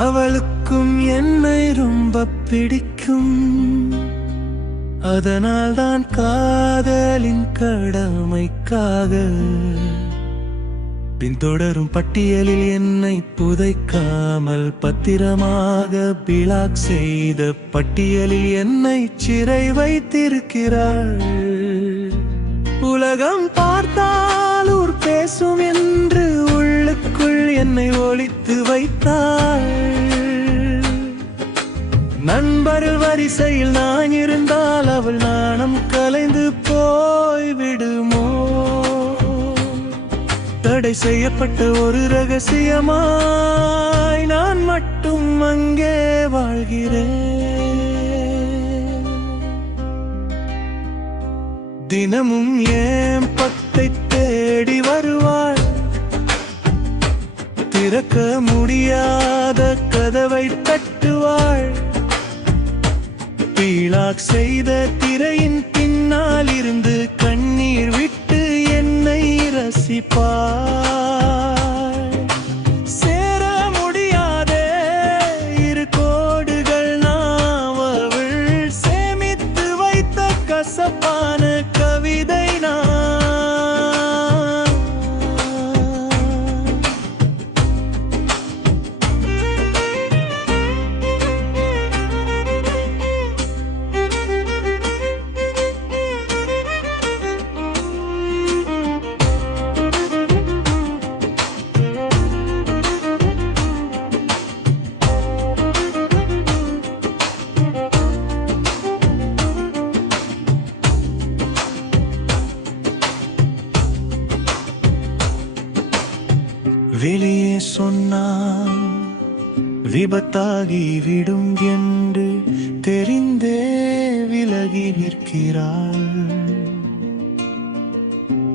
அவளுக்கும் என்னை ரொம்ப பிடிக்கும். அதனால் தான் காதலின் கடமைக்காக பின்தொடரும் பட்டியலில் என்னை புதைக்காமல் பத்திரமாக பிளாக் செய்த பட்டியலில் என்னை சிறை வைத்திருக்கிறாள். உலகம் பார்த்தால் ஊர் பேசும் என்று உள்ளுக்குள் என்னை ஒளித்து வைத்தாள். நண்பர்கள் வரிசையில் நான் இருந்தால் அவள் நாணம் கலைந்து போய் விடுமோ தடை செய்யப்பட்ட ஒரு ரகசியமாய் நான் மட்டும் அங்கே வாழ்கிறேன். தினமும் ஏன் பத்தை தேடி வருவாள்? திறக்க முடியாத கதவை தட்டுவாள். பீலாக் செய்த திரையின் சொன்னான் விபத்தாகி விடும் என்று தெரிந்தே விலகி நிற்கிறாள்.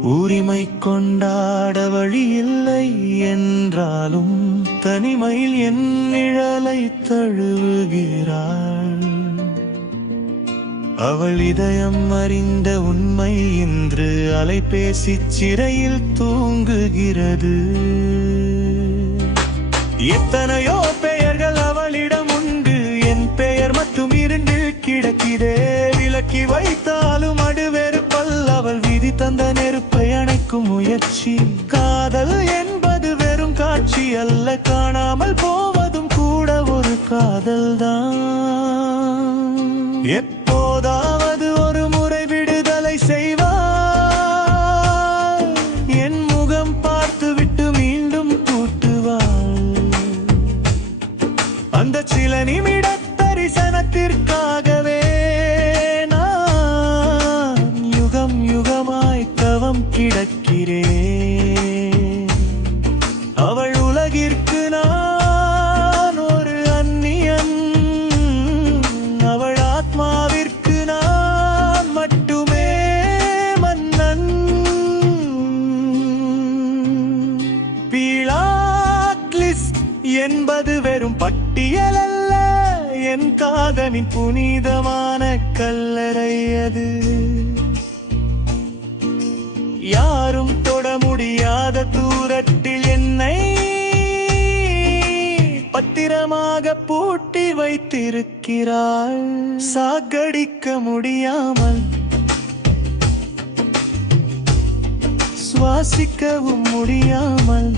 உரிமை கொண்டாட வழி இல்லை என்றாலும் தனிமையில் என் நிழலை தழுவுகிறாள். அவள் இதயம் அறிந்த உண்மை இன்று அலைபேசி சிறையில் தூங்குகிறது. எத்தனையோ பெயர்கள் அவளிடம் உண்டு. என் பெயர் மட்டும் இருந்து கிடக்கிறே விலக்கி வைத்தாலும் அடுவேறு பல் அவள் விதி தந்த நெருப்பை அணைக்கும் முயற்சி. காதல் என்பது வெறும் காட்சி அல்ல. காணாமல் போவதும் கூட ஒரு காதல் தான் என்பது வெறும் பட்டியல் அல்ல என் காதலின் புனிதமான கல்லறை அது. யாரும் தொட முடியாத தூரத்தில் என்னை பத்திரமாக பூட்டி வைத்திருக்கிறாள். சாகடிக்க முடியாமல் சுவாசிக்கவும் முடியாமல்